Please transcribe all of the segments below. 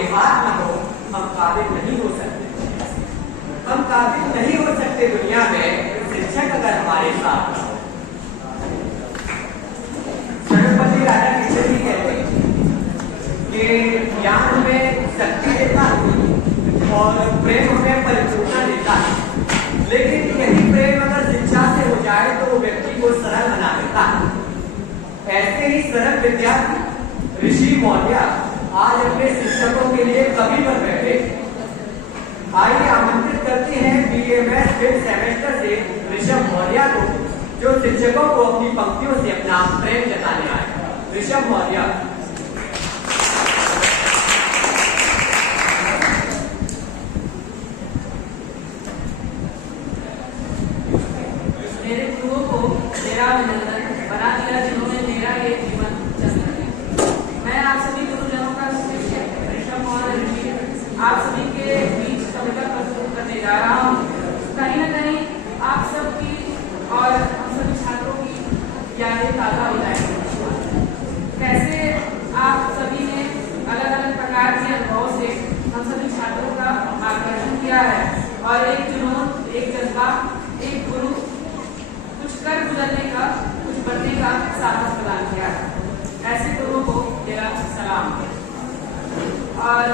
आपके हाथ न हो, हम काबिल नहीं हो सकते। हम काबिल नहीं हो सकते दुनिया में शिक्षक अगर हमारे साथ न हो। छत्रपति राजा किसे भी कहते कि ज्ञान में शक्ति देता है और प्रेम हमें परिपूर्णता देता है, लेकिन यही प्रेम अगर शिक्षा से हो जाए तो वो व्यक्ति को सरल बना देता है। ऐसे ही सरल विद्यार्थी ऋषि मौर्य आज अपने शिक्षकों के लिए कवि बन बैठे। आइए आमंत्रित करते हैं BMS फिफ्थ सेमेस्टर से ऋषभ मौर्य को, जो शिक्षकों को अपनी पंक्तियों से अपना प्रेम जताने आए। ऋषभ मौर्य। मेरे गुरुओं को मेरा अभिनंदन, बना दिया जिन्होंने मेरा ये जीवन चंदन है। मैं आप सभी गुरुजनों का शिष्य ऋषभ मौर्य ऋषि आप सभी के बीच कविता प्रस्तुत करने जा रहा हूँ। कहीं न कहीं आप सबकी और हम सभी छात्रों की यादें ताज़ा हो जाएंगी। कैसे आप सभी ने अलग अलग प्रकार के अनुभव से हम सभी छात्रों का मार्गदर्शन किया है और एक जुनून, एक जज्बा, एक गुरु कुछ कर गुजरने का, कुछ बनने का साहस प्रदान किया है। ऐसे गुरुओं को मेरा सलाम। और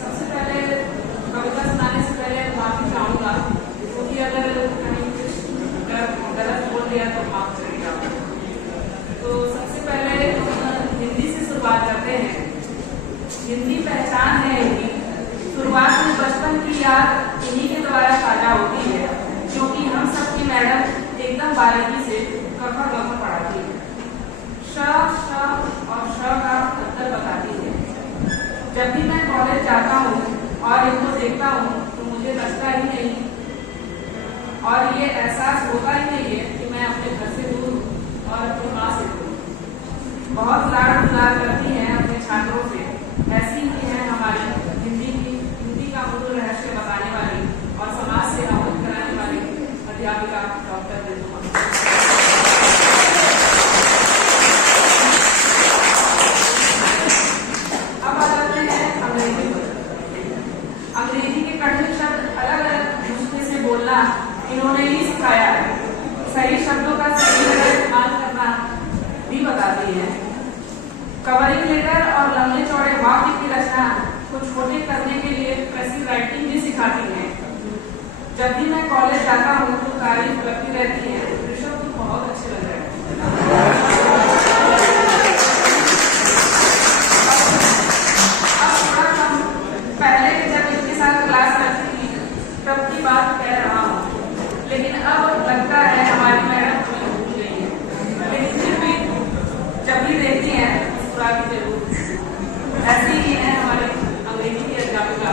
सबसे पहले कविता सुनाने से पहले माफी चाहूँगा, क्योंकि अगर कहीं गलत बोल दिया तो माफ करिएगा। तो सबसे पहले हिंदी से शुरुआत करते हैं। हिंदी पहचान है इनकी, शुरुआत में बचपन की याद इन्हीं के द्वारा ताजा होती है, क्योंकि हम सबकी मैडम एकदम बारीकी से कखा गखा पढ़ाती है, श और श का अंतर बताती है। जब भी मैं कॉलेज जाता हूँ और इनको देखता हूँ तो मुझे लगता ही नहीं और ये एहसास होता ही नहीं है कि मैं अपने घर से दूर हूँ और अपनी माँ से दूर। बहुत लाड़ दुलार करती हैं अपने छात्रों से। ऐसी ही है हमारी हिंदी का मूल रहस्य बताने वाली और समाज से अवगत कराने वाली अध्यापिका डॉक्टर रितुमा। अब आ जाते हैं अंग्रेजी पर। अंग्रेजी के कठिन शब्द अलग अलग मुश्किल से बोलना इन्होंने ही सिखाया है। सही शब्दों का सही जगह इस्तेमाल करना भी बताती है। कवरिंग लेटर और लंबे चौड़े वाक्य की रचना को छोटे करने के लिए कर्सिव राइटिंग भी सिखाती है। जब भी मैं कॉलेज जाता हूँ तो तारीफ लगती रहती है, ऋषभ तो बहुत अच्छे लग रहे हैं। अब थोड़ा कम, पहले जब इनके साथ क्लास करती थी तब की बात कह रहा हूँ, लेकिन अब लगता है हमारी मैडम हमें भूल गई है, लेकिन फिर भी जब भी देखती हैं मुस्कुराती जरूर। ऐसी ही है हमारे अंग्रेजी की अध्यापिका।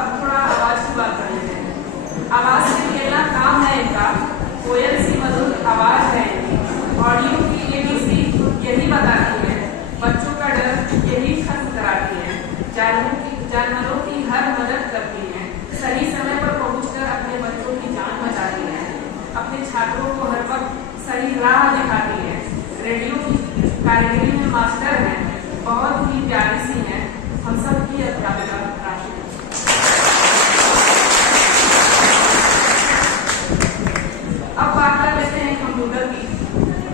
अब थोड़ा आवाज की बात कर लेते हैं। आवाज से खेलना काम है इनका, कोयल सी मधुर आवाज है इनकी। ऑडियो की ABC यही बताती है, बच्चों का डर यही खत्म कराती है। जानवरों की हर मदद करती है, सही समय पर पहुंचकर अपने बच्चों की जान बचाती है, अपने छात्रों को हर वक्त सही राह दिखाती है। रेडियो की कारीगरी में मास्टर है, बहुत ही प्यारी सी है हम सब की अध्यापिका राशि। अब बात कर लेते हैं कंप्यूटर की।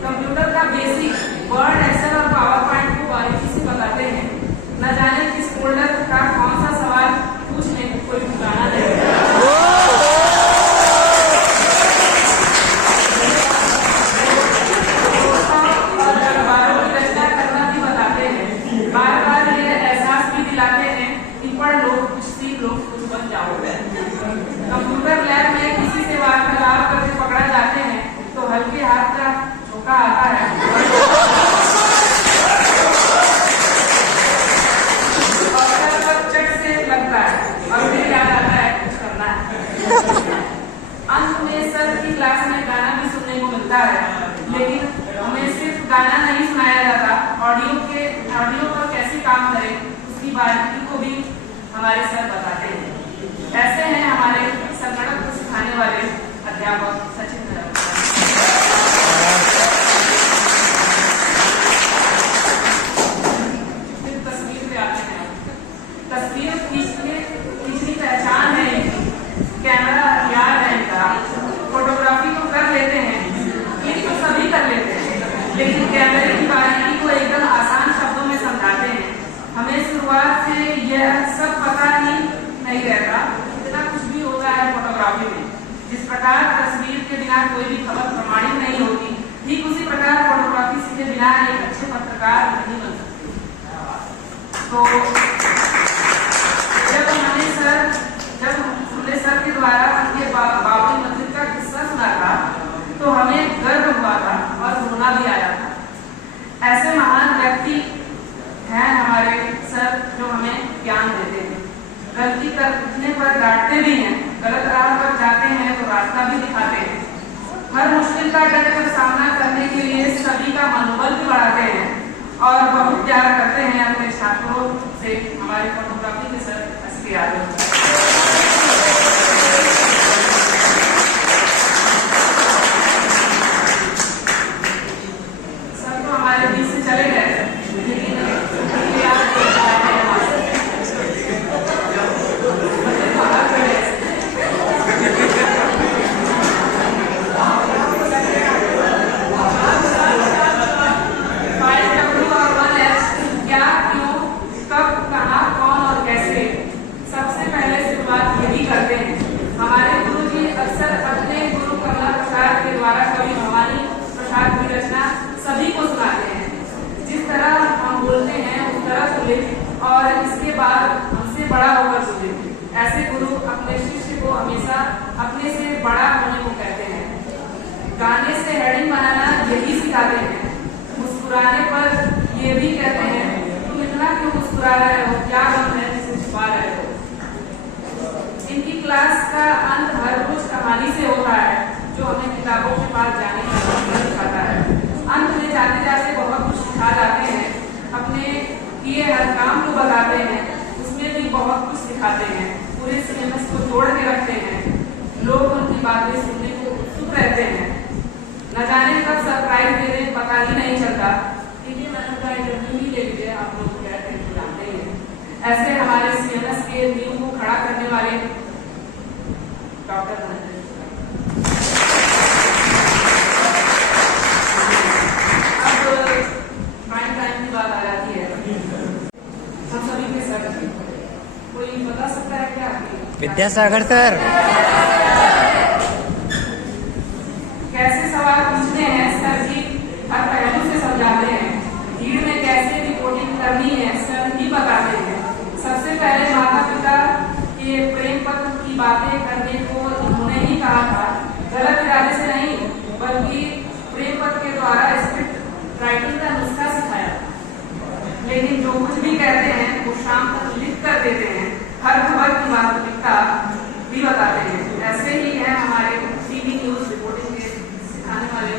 कंप्यूटर का बेसिक वर्ड, एक्सेल और पावर पॉइंट को बारीकी से बताते हैं। न जाने किस फोल्डर का कौन सा सवाल पूछने को कोई ठिकाना नहीं। और अखबारों की रचना करना भी बताते हैं। बार बार ये एहसास भी दिलाते हैं कि पढ़ लो, कुछ सीख लो, कुछ बन जाओ। कंप्यूटर लैब में किसी से वार्तालाप करके पकड़ा जाते हैं तो हल्के हाथ का झोंका आता है और चट से लगता है और फिर याद आता है कुछ करना है। अंत में सर की क्लास में गाना भी सुनने को मिलता है, लेकिन हमें सिर्फ गाना नहीं सुनाया जाता, ऑडियो पर कैसे काम करें उसकी बारीकी को भी हमारे सर बताते हैं। ऐसे हैं हमारे संगणक को सिखाने वाले अध्यापक सचिन। जिस प्रकार तस्वीर के बिना कोई भी खबर प्रमाणित नहीं होती, ठीक उसी प्रकार फोटोग्राफी के बिना एक अच्छे पत्रकार नहीं बन सकते। तो जब हमने सर के द्वारा उनके बाबरी मस्जिद का किस्सा सुना था तो हमें गर्व हुआ था और रोना भी आया था। ऐसे महान व्यक्ति हैं हमारे सर जो हमें ज्ञान देते हैं, गलती करने पर डांटते भी हैं, गलत राह पर जाते हैं तो रास्ता भी दिखाते हैं, हर मुश्किल का डट कर सामना करने के लिए सभी का मनोबल भी बढ़ाते हैं और बहुत प्यार करते हैं अपने छात्रों से। हमारे फोटोग्राफी के सर एस.के. यादव सर तो हमारे बीच से चले गए, और इसके बाद हमसे बड़ा होकर सुने। ऐसे गुरु अपने शिष्य को हमेशा अपने से बड़ा होने को कहते हैं। गाने से हेडिंग बनाना यही सिखाते हैं। मुस्कुराने पर ये भी कहते हैं तुम इतना क्यों मुस्कुरा रहे हो, क्या गम है जिसे छुपा रहे हो। इनकी क्लास का अंत हर रोज कहानी से होता है जो हमें किताबों के पास जाने का मौका दिखाता है। अंत में जाते जाते बहुत कुछ सिखा जाते हैं, अपने किए हर काम को बताते हैं, उसमें भी बहुत कुछ सिखाते हैं, पूरे सिलेबस को जोड़ के रखते हैं। लोग उनकी बातें सुनने को उत्सुक रहते हैं, न जाने कब सरप्राइज दे दें पता ही नहीं चलता। क्योंकि मैंने उनका इंटरव्यू ही ले लीजिए, आप लोग जानते हैं। ऐसे हमारे सिलेबस के नींव को खड़ा करने वाले डॉक्टर बता सकता है क्या? विद्यासागर सर कैसे सवाल पूछते हैं सर जी, हर पहलू से समझाते हैं। भीड़ में कैसे रिपोर्टिंग करनी है सर ही बताते हैं। सबसे पहले माता पिता के प्रेम पत्र की बातें करने को उन्होंने ही कहा था, गलत इरादे से नहीं बल्कि प्रेम पत्र के द्वारा स्क्रिप्ट राइटिंग का नुस्खा सिखाया। लेकिन जो कुछ भी कहते हैं वो शाम तक लिख कर देते हैं, हर खबर की वास्तविकता भी बताते हैं। ऐसे ही है हमारे टीवी न्यूज रिपोर्टिंग के सिखाने वाले